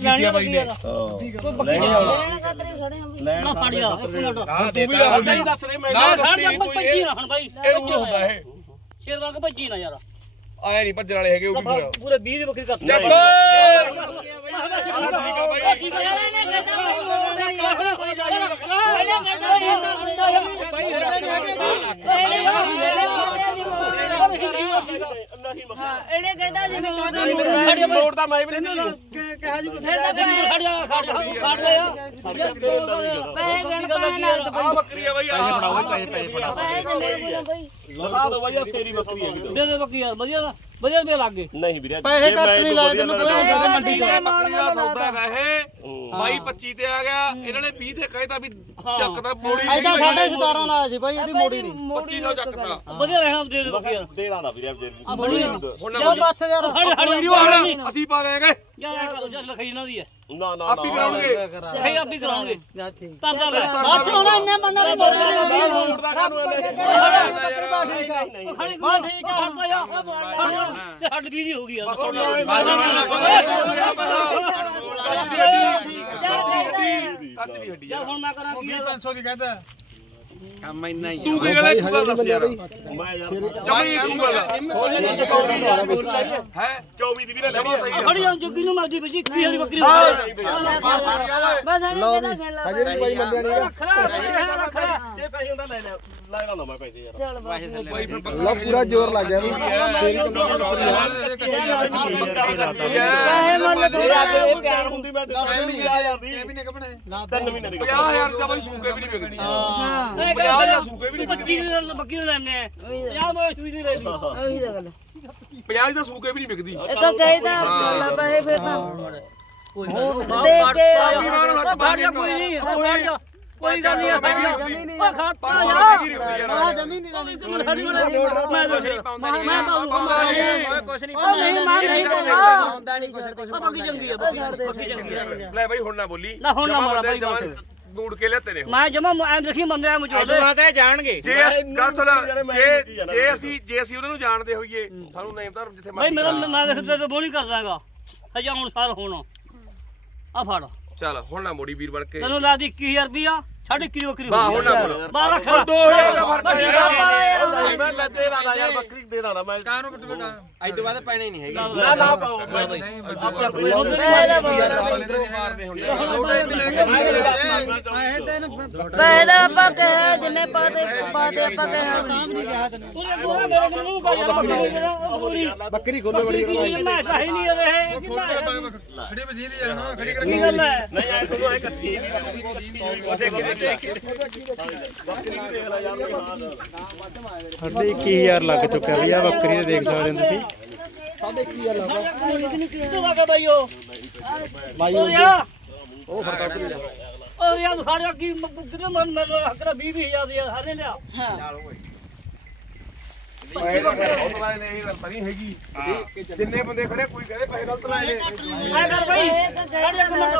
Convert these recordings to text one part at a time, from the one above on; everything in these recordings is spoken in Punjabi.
ਜਾਣੀਆਂ ਬਾਈ ਨੇ। ਹਾਂ। ਬੱਕਰੀ ਲੈਣ ਖਾਤਰ ਹੀ ਖੜੇ ਹਾਂ ਲੈਣ ਨਾ ਫੜ ਜਾ ਇੱਕ ਮਿੰਟ। ਹਾਂ ਤੂੰ ਵੀ ਲਾ ਨਹੀਂ ਦੱਸ ਦੇ ਮੈਂ ਨਾ ਖੜ ਜਾ ਭੱਜੀ ਨਾ ਹੁਣ ਬਾਈ। ਇਹ ਰੂਲ ਹੁੰਦਾ ਇਹ। ਸ਼ੇਰ ਵਾਂਗ ਭੱਜੀ ਨਾ ਯਾਰ। ਆਇਆ ਨਹੀਂ ਭੱਜਣ ਵਾਲੇ ਹੈਗੇ ਉਹ ਵੀ ਫਿਰ ਪੂਰੇ 20 ਦੀ ਬੱਕਰੀ ਕਰ ਚੱਕ ਇਹਨੇ ਕਹਿੰਦਾ ਜਿਵੇਂ ਕਹਿੰਦਾ ਮੋੜ ਦਾ ਮੈਂ ਵੀ ਨਹੀਂ ਕਿਹਾ ਜੀ ਖੜ ਜਾ ਖੜ ਜਾ ਖੜ ਜਾ ਪੈਸੇ ਗਣ ਪਾਏ ਨਾਲ ਤਾਂ ਆ ਬੱਕਰੀ ਆ ਬਾਈ ਆ ਪੈਸੇ ਦਿੰਦੇ ਨੇ ਬਈ? ਲਗਾ ਦੋ ਬਾਈ ਤੇਰੀ ਬੱਕਰੀ ਹੈ ਦੇ ਦੇ ਬੱਕਰੀ ਯਾਰ ਵਧੀਆ ਦਾ ਵਧੀਆ ਦੇ ਲੱਗ ਗਏ। ਨਹੀਂ ਵੀਰੇ ਪੈਸੇ ਕੱਟ ਨਹੀਂ ਲਾਏ ਤੈਨੂੰ ਪਤਾ ਹੁੰਦਾ ਕਿ ਮੰਡੀ ਤੇ। ਬੱਕਰੀ ਦਾ ਸੌਦਾ ਹੈਗਾ ਇਹ ਬਾਈ 25 ਤੇ ਆ ਗਿਆ ਇਹਨਾਂ ਨੇ 20 ਤੇ ਕਹਿਤਾ ਵੀ ਚੱਕਦਾ ਮੋੜੀ ਨਹੀਂ। ਐਦਾਂ ਸਾਡੇ 17 ਲਾਇਆ ਸੀ ਬਾਈ ਇਹਦੀ ਮੋੜੀ ਨਹੀਂ। 25 ਦਾ ਚੱਕਦਾ। ਵਧੀਆ ਰਹਿਣਾ ਦੇ ਦੇ ਯਾਰ ਦੇ ਦਾਂਦਾ ਵੀਰੇ ਜੇ ਹੁਣ ਨਾ ਉਹ ਬੱਸ ਯਾਰ ਹੜ ਹੜ ਕੋਈ ਨਹੀਂ ਵਾਲਾ ਅਸੀਂ ਪਾ ਦੇਾਂਗੇ ਜਾ ਜਾ ਕਰੋ ਜਾ ਲਖਾਈ ਇਹਨਾਂ ਦੀ ਹੈ। ਨਾ ਨਾ ਆਪੀ ਕਰਾਉਣਗੇ ਲਖਾਈ ਆਪੀ ਕਰਾਉਂਗੇ ਜਾ ਠੀਕ ਤਾਂ ਤਾਂ ਲੈ ਬੱਸ ਹੁਣ ਇੰਨੇ ਬੰਦੇ ਦੀ ਮੋੜੀ ਨਹੀਂ ਮੋੜ ਦਾ ਕਾਨੂੰ ਬਾ ਠੀਕ ਆ ਬਾ ਠੀਕ ਆ ਤੇ ਹੱਡ ਦੀ ਹੋ ਗਈ ਯਾਰ ਕੱਚ ਦੀ ਹੱਡੀ ਯਾਰ ਹੁਣ ਮੈਂ ਕਰਾਂ ਕੀ ਯਾਰ ਤੂੰ ਕੀ ਗੱਲ ਤੂੰ ਗੱਲ ਦੱਸ ਯਾਰ। ਮੈਂ ਯਾਰ ਜਮੀ ਤੂੰ ਗੱਲ ਹੈ? 24 ਦੀ ਵੀਰੇ ਲੈਣੀ ਸਹੀ ਖੜੀ ਜਾਂ ਜੁਗੀ ਨੂੰ ਮਾਜੀ ਬਜੀ ਕੀ ਵਾਲੀ ਬੱਕਰੀ ਬਸ ਇਹਨੇ ਕਹਿੰਦਾ ਖੇਡ ਲਾ ਹਜੇ ਵੀ ਬਾਈ ਮੰਗਿਆ ਨਹੀਂ ਰੱਖਣਾ ਰੱਖਣਾ ਜੇ ਪੈਸੇ ਹੁੰਦਾ ਲੈ ਲੈ ਲੈ ਲੈਣਾ ਮੈਂ ਪੈਸੇ ਯਾਰ। ਚੱਲ ਬਸ। ਬਾਈ ਫਿਰ ਬੱਕਰੀ ਲਾ ਪੂਰਾ ਜ਼ੋਰ ਲੱਗ ਗਿਆ ਤਿਆਰ ਹੁੰਦੀ ਮੈਂ ਦਿੱਤੀ ਆ ਜਾਂਦੀ ਨਾ ਤਿੰਨ ਮਹੀਨੇ ਦੀ 50000 ਦਾ। ਬਾਈ ਸੂਕੇ ਵੀ ਨਹੀਂ ਵਿਕਦੀ। ਹਾਂ। ਨਹੀਂ ਪੰਜਾਹ ਜਾਂ ਸੂਕੇ ਵੀ ਨਹੀਂ ਬੱਕੀ ਦੀ ਬੱਕੀ ਨੂੰ ਲੈਣੇ ਆ। ਯਾ ਮੈਂ ਸੂਈ ਦੀ ਲੈ ਲਈ। ਉਹੀ ਤਾਂ ਗੱਲ। 50 ਦਾ ਸੂਕੇ ਵੀ ਨਹੀਂ ਵਿਕਦੀ। ਇਹ ਤਾਂ ਕਹਿੰਦਾ ਚੱਲ ਪੈਸੇ ਫਿਰ ਤਾਂ। ਕੋਈ ਨਹੀਂ। ਬਾਹਰ ਜਾ। ਕੋਈ ਗੱਲ ਨਹੀਂ ਜ਼ਮੀਨ ਉਹ ਖਾਤਾ ਯਾਰ। ਆ ਜ਼ਮੀਨ ਨਹੀਂ ਬਣਾ ਮੈਂ ਮੈਂ ਮੈਂ ਪਾਉਂਗਾ ਕੁਛ ਨਹੀਂ। ਨਹੀਂ ਮੈਂ ਨਹੀਂ ਪਾਉਂਦਾ ਨਹੀਂ ਕੁਛ ਕੁਛ ਉਹ ਬੱਕੀ ਚੰਗੀ ਆ ਬੱਕੀ ਚੰਗੀ ਆ। ਲੈ ਬਾਈ ਹੁਣ ਨਾ ਬੋਲੀ। ਨਾ ਹੁਣ ਨਾ ਮਾਰਾ ਬਾਈ ਜਮਾਂ ਨੂੜ ਕੇ ਲਿਆਤੇ ਨੇ ਉਹ। ਮੈਂ ਜਮਾ ਐਂ ਦੇਖੀ ਬੰਦੇ ਆ ਮਚੋਲੇ ਤੇ ਜਾਣਗੇ। ਜੇ ਗੱਲ ਸੁਣ ਜੇ ਜੇ ਅਸੀਂ ਜੇ ਅਸੀਂ ਉਹਨਾਂ ਨੂੰ ਜਾਣਦੇ ਹੋਈਏ ਸਾਨੂੰ ਨੇਮ ਧਰਮ ਜਿੱਥੇ ਭਾਈ ਮੇਰਾ ਮੈਂ ਦੇਖ ਤੇ ਬੋਣੀ ਕਰ ਦਾਂਗਾ ਹਜਾ ਹੁਣ ਸਾਰ ਹੋਣਾ। ਆ ਫੜ। ਚੱਲ ਹੁਣ ਨਾ ਮੋੜੀ ਵੀਰ ਬਣ ਕੇ। ਤੈਨੂੰ ਲਾ ਦੀ 21000 ਰੁਪਿਆ ਸਾਢੇ ਕਿਲੋ ਬੱਕਰੀ ਵਾਹ ਹੁਣ ਨਾ ਬੋਲ। ਬਾਹਰ ਰੱਖ। ਹੁਣ 2000 ਦਾ ਫ਼ਰਕ ਹੈ ਯਾਰ। ਮੈਂ ਲੈ ਦੇ ਯਾਰ ਬੱਕਰੀ ਦੇ ਦਾਂਦਾ ਮੈਂ। ਅੱਜ ਤੋਂ ਬਾਅਦ ਪੈਣੇ ਨਹੀਂ ਹੈਗੇ। ਨਾ ਨਾ ਪਾਓ। ਮੈਂ ਆਪਣਾ ਕੋਈ ਪੈਸੇ ਦਾ ਆਪਾਂ ਆਪਾਂ ਮੇਰਾ ਬੱਕਰੀ ਖੋਲੋ ਬੜੀ ਕੀ ਮੈਂ ਕਹੀ ਨਹੀਂ ਰਹੇ ਖੜੀ ਵਜੀ ਦੀ ਜਾਣਾ ਖੜੀ ਕੀ ਗੱਲ ਹੈ ਨਹੀਂ ਐ ਤੁਹਾਨੂੰ ਐ ਇਕੱਠੀ। ਸਾਡੇ 21000 ਲੱਗ ਚੁੱਕਿਆ ਵੀ ਆ ਬੱਕਰੀ ਦੇ ਦੇਖ ਸਕਦੇ ਹੋ ਤੁਸੀਂ? ਸਾਡੇ 21000 ਲੱਗਾ ਕਿੱਥੋਂ ਦਾ ਬਾਈ ਉਹ ਬਾਈ ਉਹ ਉਹ ਫਰਕਾ ਤੇ ਉਹ ਯਾ ਸਾਡੇ ਕੀ ਕਿਤੇ ਮਨ ਮੇਰੇ ਹੱਕ ਦਾ 20 20000 ਦੀ ਹਾਰੇ ਲਿਆ। ਪੈਸੇ ਦਾ ਬਹੁਤ ਲਾਏ ਨੇ ਇਹ ਗੱਲ ਤਾਂ ਨਹੀਂ ਹੈਗੀ ਜਿੰਨੇ ਬੰਦੇ ਖੜੇ ਕੋਈ ਕਹਦੇ ਪੈਸੇ ਗਲਤ ਲਾਏ ਨੇ। ਆ ਕਰ ਬਾਈ। ਹਟ ਜਾ ਮਿੰਟ।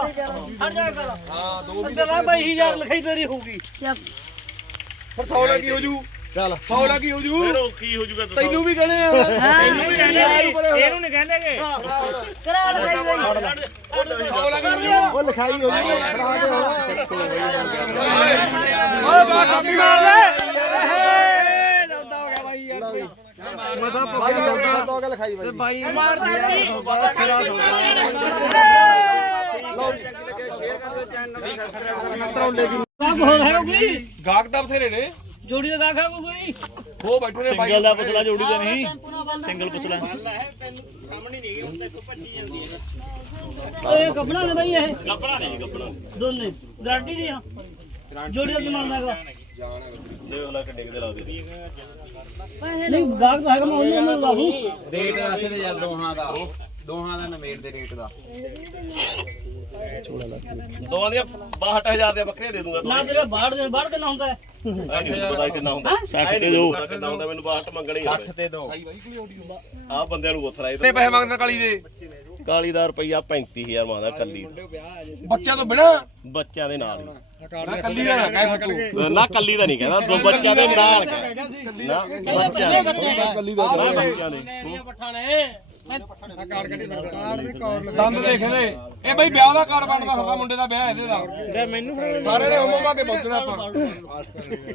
ਹਟ ਜਾ ਕਰ ਹਾਂ ਦੋ ਮਿੰਟ ਲਾ ਬਾਈ ਹਜ਼ਾਰ ਲਿਖਾਈ ਤੇਰੀ ਹੋਊਗੀ। ਫਿਰ 100 ਲੱਗੀ ਹੋ ਜੂ ਚੱਲ। 100 ਲੱਗੀ ਹੋ ਜੂ? ਫਿਰ ਉਹ ਕੀ ਹੋ ਦੱਸੋ। ਤੈਨੂੰ ਵੀ ਕਹਣੇ ਆ। ਤੈਨੂੰ ਵੀ ਕਹਿੰਦੇ ਇਹਨੂੰ ਨਹੀਂ ਕਹਿੰਦੇਗੇ ਕਰਾ ਲਗਾਈ ਬਈ 100 ਲੱਗੀ ਹੋ ਉਹ ਲਿਖਾਈ ਹੋ ਗਈ ਫੜਾ ਦੇ ਓਏ ਬਾ ਕਾਪੀ ਮਾਰ ਲੈ ਮਸਾ ਪੱਕੇ ਸੌਦਾ ਦੋ ਕੇ ਲਿਖਾਈ ਬਾਈ। ਬਾਈ ਗਾਹਕ ਹੋਰ ਹੈ ਕੋਈ ਗਾਹਕ ਤਾਂ ਬਥੇਰੇ ਨੇ। ਜੋੜੀ ਦਾ ਗਾਹਕ ਹੈ ਕੋਈ ਉਹ ਬੈਠੇ ਨੇ ਬਾਈ ਦਾ ਪੁੱਛਲਾ ਜੋੜੀ ਦਾ ਨਹੀਂ। ਸਿੰਗਲ ਪੁੱਛਲਾ ਓਏ ਕੱਪੜਾ ਨੇ ਬਾਈ ਇਹ। ਕੱਪੜਾ ਨਹੀਂ ਕੱਪੜਾ ਦੋਨੇ ਗਾਰੰਟੀ ਦੀ ਆ। ਜੋੜੀ ਦਾ ਜਮਾਨਾ ਹੈਗਾ। ਲੈ ਉਹਨਾਂ ਕਿੰਨੇ ਕਿਤੇ ਲਾਉਂਦੇ ਨਹੀਂ ਗਾਹਕ ਤਾਂ ਹੈਗਾ ਮੈਂ ਉਹਨੂੰ ਮੈਂ ਲਾਹੂ। ਰੇਟ ਦੱਸ ਦੇ ਯਾਰ ਦੋਹਾਂ ਦਾ। ਦੋਹਾਂ ਦਾ ਨਵੇੜ ਦੇ ਰੇਟ ਦਾ। ਦੋਵਾਂ ਦੀਆਂ 62000 ਦੀਆਂ ਬੱਕਰੀਆਂ ਦੇ ਦੂੰਗਾ ਨਾ ਤੇਰੇ ਬਾਹਰ ਦੇ ਬਾਹਰ ਕਿੰਨਾ ਹੁੰਦਾ ਹੈ? ਐ ਨਹੀਂ ਪਤਾ ਕਿੰਨਾ ਹੁੰਦਾ। 60 ਤੇ ਦੋ ਕਿੰਨਾ ਹੁੰਦਾ ਮੈਨੂੰ 62 ਮੰਗਣੇ ਹੀ 60 ਤੇ ਦੋ ਆ ਬੰਦਿਆਂ ਨੂੰ ਪੁੱਛ ਤੇ ਪੈਸੇ ਮੰਗਦਾ ਕਾਲੀ ਦੇ? ਕਾਲੀ ਦਾ ਰੁਪਈਆ 35000 ਮੰਗਦਾ ਕੱਲੀ ਦਾ। ਬੱਚਿਆਂ ਤੋਂ ਬਿਨਾ? ਬੱਚਿਆਂ ਦੇ ਨਾਲ ਹੀ। ਨਾ ਕੱਲੀ ਦਾ ਨਾ ਨਾ ਕੱਲੀ ਦਾ ਨਹੀਂ ਕਹਿੰਦਾ ਦੋ ਬੱਚਿਆਂ ਦੇ ਨਾਲ। ਨਾ ਬੱਚਿਆਂ ਦੇ। ਕੱਲੀ ਨਾ ਬੱਚਿਆਂ ਦੇ। ਦੰਦ ਦੇਖ ਲੈ ਇਹ ਬਈ ਵਿਆਹ ਦਾ ਕਾਰਡ ਬਣਦਾ ਹੁੰਦਾ ਮੁੰਡੇ ਦਾ ਵਿਆਹ ਇਹਦੇ ਦਾ। ਮੈਨੂੰ ਸਾਰੇ ਨੇ ਹਮਮਾ ਕੇ ਪਹੁੰਚਣਾ ਆਪਾਂ।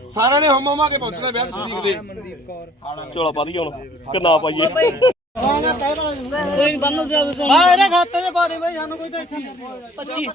ਸਾਰਿਆਂ ਨੇ ਹਮਮਾ ਕੇ ਪਹੁੰਚਣਾ ਵਿਆਹ ਤਸਦੀਕ ਦੇ। ਚੋਲਾ ਪਾ ਦਈਏ ਹੁਣ। ਕਿ ਨਾ ਪਾਈਏ? ਕੋਈ ਬੰਨੋ ਦੇ ਦੋ ਆ ਇਹਦੇ ਖਾਤੇ 'ਚ ਪਾ ਦੇ ਬਈ ਸਾਨੂੰ ਕੋਈ ਟੈਨਸ਼ਨ ਨਹੀਂ। 25